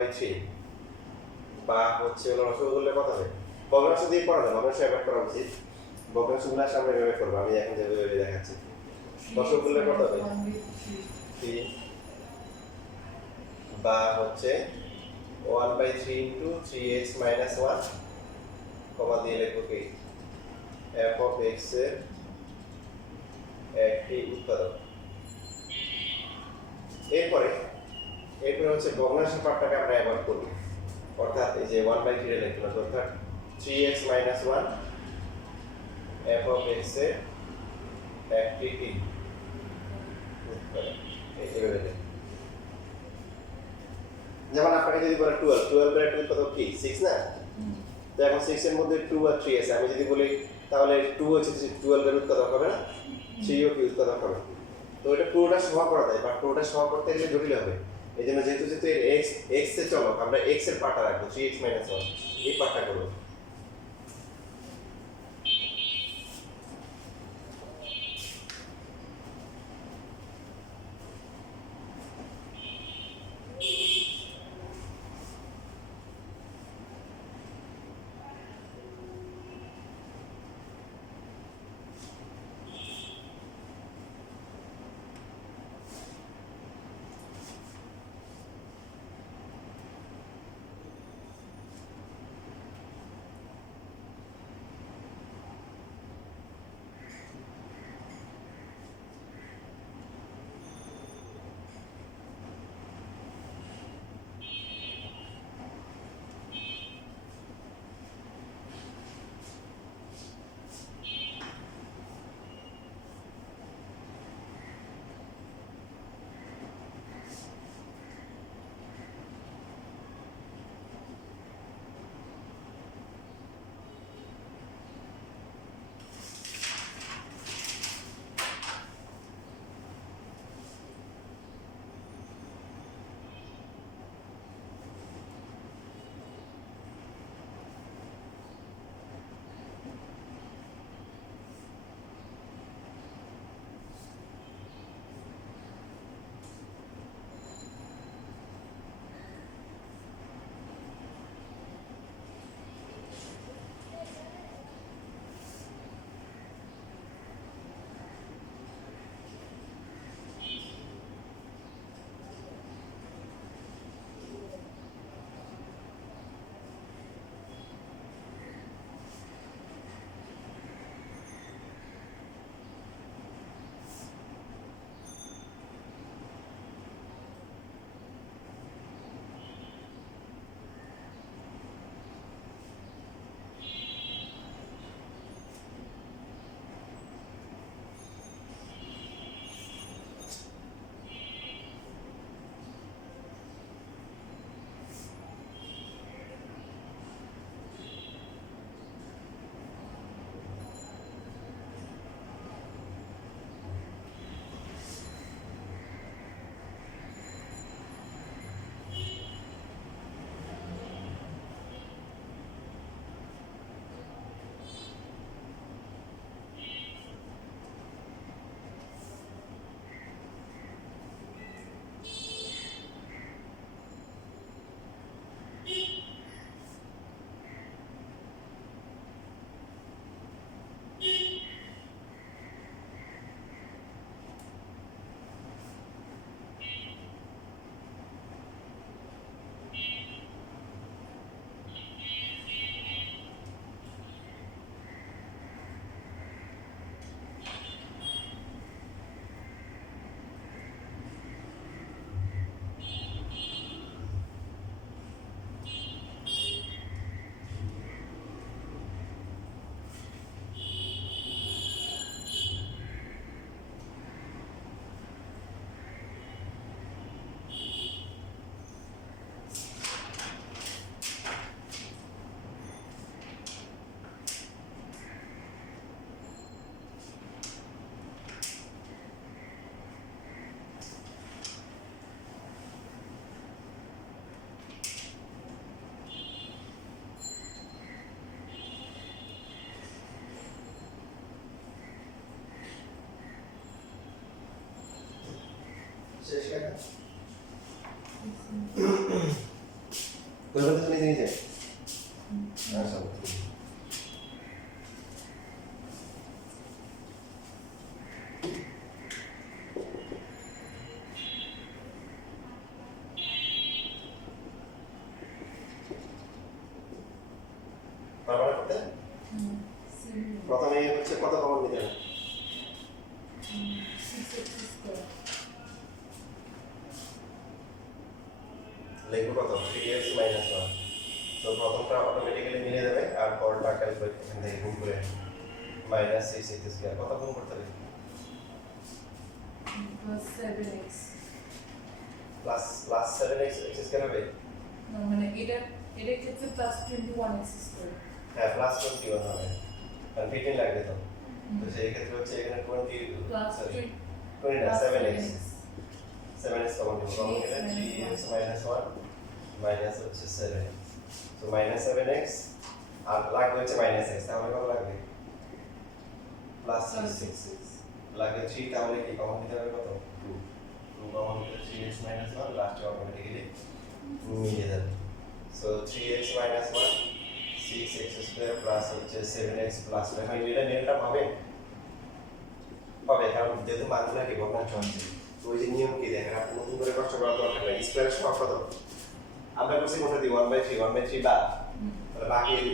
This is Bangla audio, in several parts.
3 বা হচ্ছে লসাগু করলে কত হবে? ভগ্নাংশ দিয়ে করা যাবে, ভগ্নাংশ অ্যাভয়েড করা উচিত। ভগ্নাংশগুলো আমরা এভাবে করবো, আমি এখন যেভাবে দেখাচ্ছি। লসাগু করলে কত হবে? 3 বা হচ্ছে 1/3 ইন্টু 3x মাইনাস 1 কমা দিয়ে লিখবো কি f of x এর একটি উৎপাদক। এরপরে হচ্ছে ভগ্নাংশের পার্টটাকে আমরা অ্যাভয়েড করবো, অর্থাৎ এই যে 1/3 এর লিখবো না, অর্থাৎ 3x minus 1 f of x এর একটি কি উৎপাদক। এইভাবে লিখবো। যেমন আপনাকে যদি বলে 12 এর একটা উৎপাদক কি 6 না? তো এখন 6 এর মধ্যে 2 আর 3 আছে, আমি যদি বলি তাহলে 2 হচ্ছে 12 এর উৎপাদক হবে না, 3 ও কি উৎপাদক হবে। তো এটা পুরোটা সহ করা যায়, বাট পুরোটা সহ করতে গেলে জটিল হবে। এই জন্য যেহেতু x এর চলক, আমরা x এর পার্টটা রাখবো, 3x 1 এই পার্টটা করবো। করবেন তো নিজে নিজে আচ্ছা বারবার করতে প্রথমে হচ্ছে কত কমন নিতে হবে লিখবো কত 3x - 1 তো প্রথমটা অটোমেটিক্যালি মিলে যাবে আর পরটা ক্যালকুলেট এখান থেকে গুণ করে -6x² কত গুণ করতে হবে প্লাস 7x x² হবে মানে এটা ক্ষেত্রে +21x²। হ্যাঁ প্লাস 21 হবে কারণ 15 লাগবে তো তো সেই ক্ষেত্রে হচ্ছে এখানে 20 প্লাস সরি 20 না 7x 7x কমন দিব কমন গেলে 3x - 1 মাইনাস হচ্ছে 7 তো -7x আর লাগবে হচ্ছে -x তাহলে কত লাগবে প্লাস 6 লাগবে 3 তাহলে কি কমন দিতে হবে কত 2 2 কমন দিলে 3x - 1 লাস্টে অটোমেটিক্যালি মিলে যাবে সো 3x - 1 6x² প্লাস হচ্ছে 7x প্লাস এখন এটা নিয়মটা পাবে কারণ যেহেতু মানগুলো কি ভগ্নাংশ আছে তো ওই যে নিয়ম কি দেখেন আপনি নতুন করে কষ্ট করার দরকার নেই স্কয়ারের সহগ কত আমরা করছি কোনটা দিই 1/3 বা তাহলে বাকি এই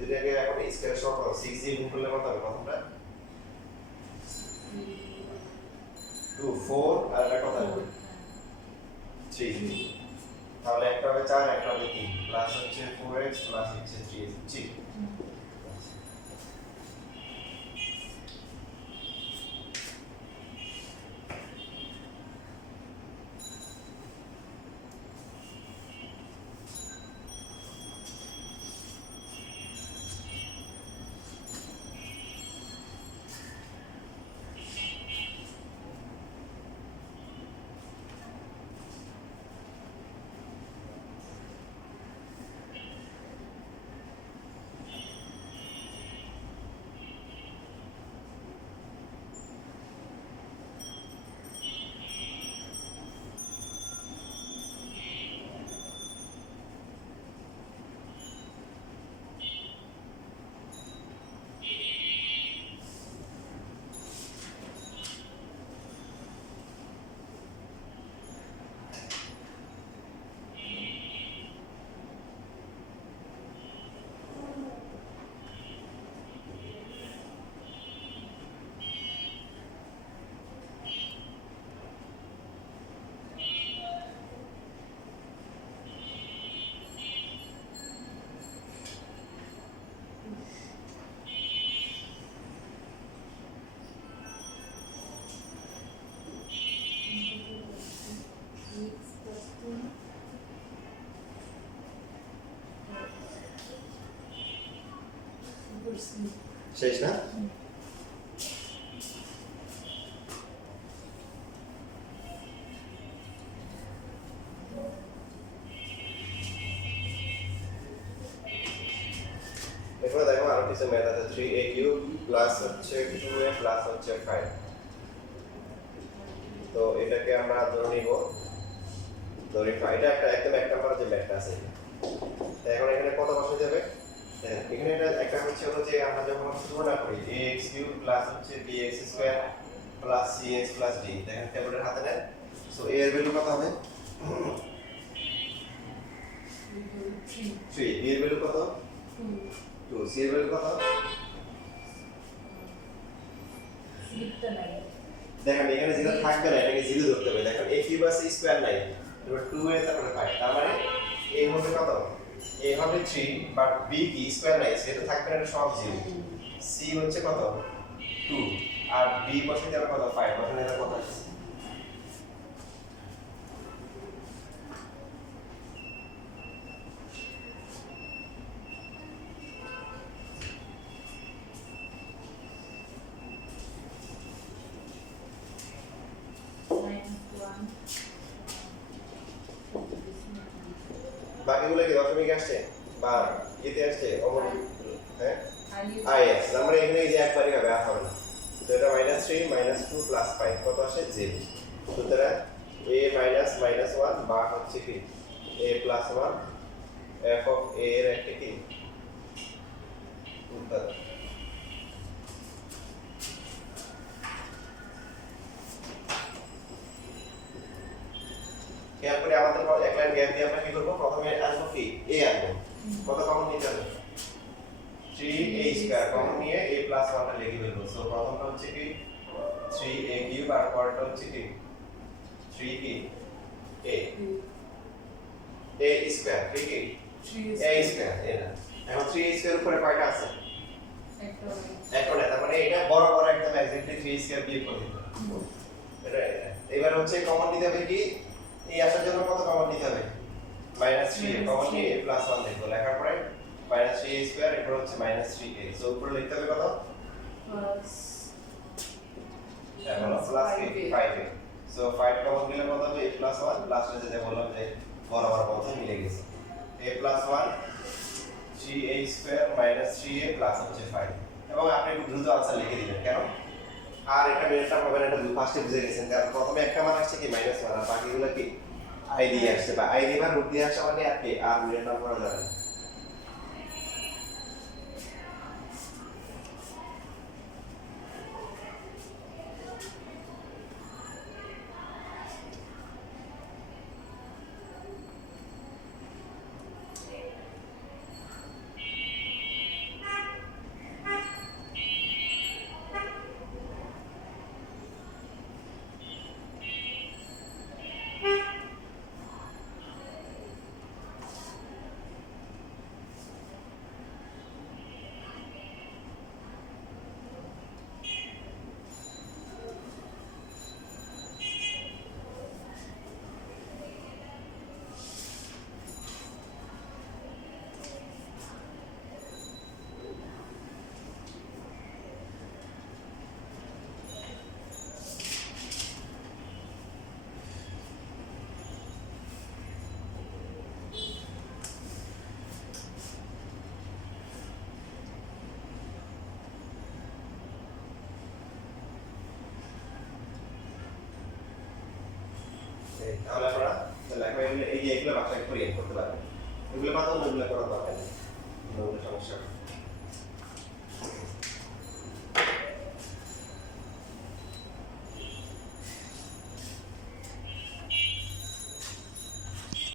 দুটাকে এখন স্কয়ারের সহগ কত 6 দিয়ে গুণ করলে কত হবে প্রথমটা 2 4 আর এটা কত হবে 3 তাহলে একটা হবে 4 একটা হবে 3 প্লাস হচ্ছে 4x প্লাস হচ্ছে 3x 3 শেষ না এরপরে দেখো আরো কিছু ম্যাথ আছে 3a³ প্লাস হচ্ছে 2a প্লাস হচ্ছে 5 তো এটাকে আমরা ধরে নিব ধরে 5 এটা একটা একদম এক নাম্বার যে ম্যাথটা আছে তো এখন এখানে কত বসাতে হবে এখানে এটা একটা হচ্ছে হলো যে আমরা যখন তুলনা করি ax³ প্লাস হচ্ছে bx² plus cx plus d দেখেন টেবিলের হাতে নেন সো a এর ভ্যালু কত হবে 3 b এর ভ্যালু কত 2 c এর ভ্যালু কত দেখেন এখানে যেটা থাকবে না এটাকে 0 ধরতে হবে দেখেন a³ আছে স্কয়ার নাই এবার 2a তারপরে 5 তার মানে a হবে কত a হবে 3 বাট b কি স্কয়ার নাই সেটা থাকবে না সব 0 c হচ্ছে কত 2 আর b বসাইতে হবে কত 5 বসালে এটা কত আসছে বাকিগুলো কি দশমিকে আসছে বা ইতে আসছে অমন হ্যাঁ আইএস আমরা এখানে এই যে একবারই হবে আর হবে না তো এটা -3 -2 +5 কত আসে 0 সুতরাং a - -1 বা হচ্ছে কি a +1 f of a এর একটা কি উৎপাদক। খেয়াল করে আমাদের এক লাইন গ্যাপ দিয়ে আমরা কি করবো, প্রথমে আসবো কি a আনবো, কত কমন নিতে হবে 3a স্কয়ার কমন নিয়ে a প্লাস 1 টা লিখে ফেলবো। সো প্রথমটা হচ্ছে কি 3a কিউব আর পরেরটা হচ্ছে কি 3 কি a স্কয়ার ঠিক কি a স্কয়ার এটা। এখন 3a স্কয়ার উপরে কয়টা আছে, একটা না, তার মানে এটা বড় বড় একদম এক্স্যাক্টলি 3 স্কয়ার বিয়োগ করে দিতে হবে। এটা এবার হচ্ছে কমন নিতে হবে কি, এই আসার জন্য কত কমন নিতে হবে -3a কমন নিয়ে a প্লাস 1 লিখবো, লেখার পরে -3a স্কয়ার এটা হচ্ছে -3a। সো উপরে লিখতে হবে কত প্লাস এখন প্লাস 5a। সো 5 কমন নিলে কত হবে a প্লাস 1, লাস্টে যেটা বললাম যে বরাবর কত মিলে গেছে a plus 1 3a square -3a plus হচ্ছে 5। এবং আপনি একটু দ্রুত আনসার লিখে দিবেন, কেন আর এটা মেনটা হবে না, এটা ফার্স্টে বুঝে গেছেন, কারণ প্রথমে একটা মান আসছে কি -1 আর বাকিগুলো কি আই দিয়ে আসছে, বা আই দিয়ে বা রুট দিয়ে আসা মানে আর কি আর মিনিট নাম করা যাবে না। তাহলে আপনারা লেখা এই যে এগুলো বাসায় করে করতে পারবেন, এগুলো মাত্র ওগুলো করার দরকার নেই, সমস্যা